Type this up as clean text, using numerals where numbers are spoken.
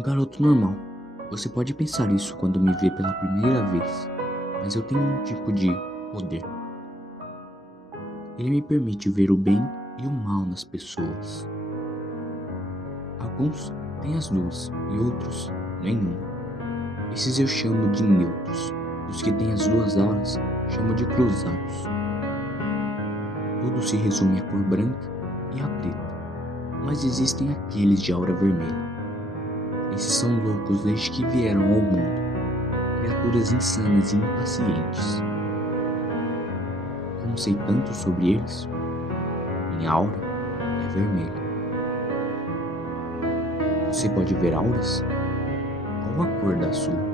Um garoto normal. Você pode pensar isso quando me vê pela primeira vez, mas eu tenho um tipo de poder. Ele me permite ver o bem e o mal nas pessoas. Alguns têm as duas e outros nenhum. Esses eu chamo de neutros. Os que têm as duas auras chamo de cruzados. Tudo se resume à cor branca e à preta, mas existem aqueles de aura vermelha. Esses são loucos desde que vieram ao mundo, criaturas insanas e impacientes. Como sei tanto sobre eles? Minha aura é vermelha. Você pode ver auras? Qual a cor da sua?